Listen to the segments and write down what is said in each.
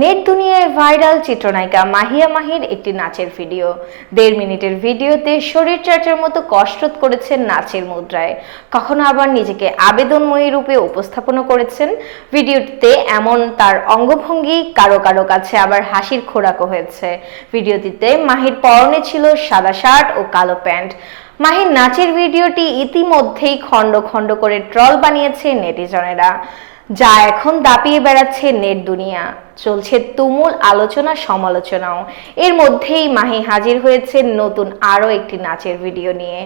Net দুনিয়ায় viral চিত্রনায়িকা মাহিয়া মাহির একটি নাচের ভিডিও। ১.৫ মিনিটের ভিডিওতে শরীর চর্চার মতো কসরত করেছেন নাচের মুদ্রায়, কখনো আবার নিজেকে আবেদনময়ী রূপে উপস্থাপনও করেছেন। ভিডিওটিতে এমন তার অঙ্গভঙ্গি কারো কারো কাছে আবার হাসির খোরাকও হয়েছে। ভিডিওটিতে মাহির পরনে ছিল সাদা শার্ট ও কালো প্যান্ট। মাহির নাচের ভিডিওটি ইতিমধ্যেই খণ্ড খণ্ড করে ট্রল বানিয়েছে নেটিজনেরা, যা এখন দাপিয়ে বেড়াচ্ছে নেট দুনিয়া। চলছে তুমুল আলোচনা সমালোচনাও। এর মধ্যেই মাহি হাজির হয়েছে নতুন আরও একটি নাচের ভিডিও নিয়ে।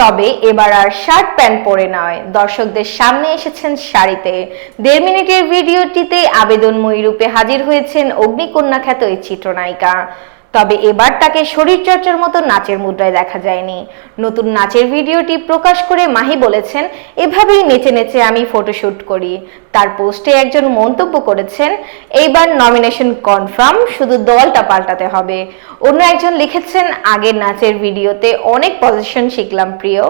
তবে এবার আর শার্ট প্যান্ট পরে নয়, দর্শকদের সামনে এসেছেন শাড়িতে। ১.৫ মিনিটের ভিডিওটিতে আবেদনময়ী রূপে হাজির হয়েছেন অগ্নিকন্যা খ্যাত এই চিত্রনায়িকা। তবে এবার তাকে শরীরচর্চার মতো নাচের মুদ্রায় দেখা যায়নি। নতুন নাচের ভিডিওটি প্রকাশ করে মাহি বলেছেন, এভাবেই নেচে নেচে আমি ফটোশুট করি। তার পোস্টে একজন মন্তব্য করেছেন, এইবার নমিনেশন কনফার্ম, শুধু দলটা পাল্টাতে হবে। অন্য একজন লিখেছেন, আগের নাচের ভিডিওতে অনেক পজিশন শিখলাম প্রিয়।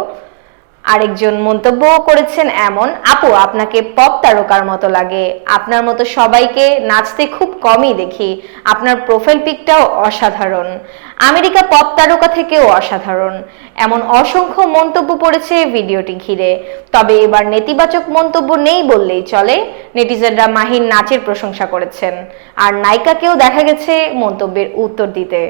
আরেকজন মন্তব্য করেছেন এমন, আপু আপনাকে পপ তারকার মতো লাগে, আপনার মতো সবাইকে নাচতে খুব কমই দেখি, আপনার প্রোফাইল পিকটাও অসাধারণ, আমেরিকা পপ তারকা থেকেও অসাধারণ। এমন অসংখ্য মন্তব্য পড়েছে ভিডিওটি ঘিরে। তবে এবার নেতিবাচক মন্তব্য নেই বললেই চলে। নেটিজেনরা মাহির নাচের প্রশংসা করেছেন, আর নায়িকাকেও দেখা গেছে মন্তব্যের উত্তর দিতে।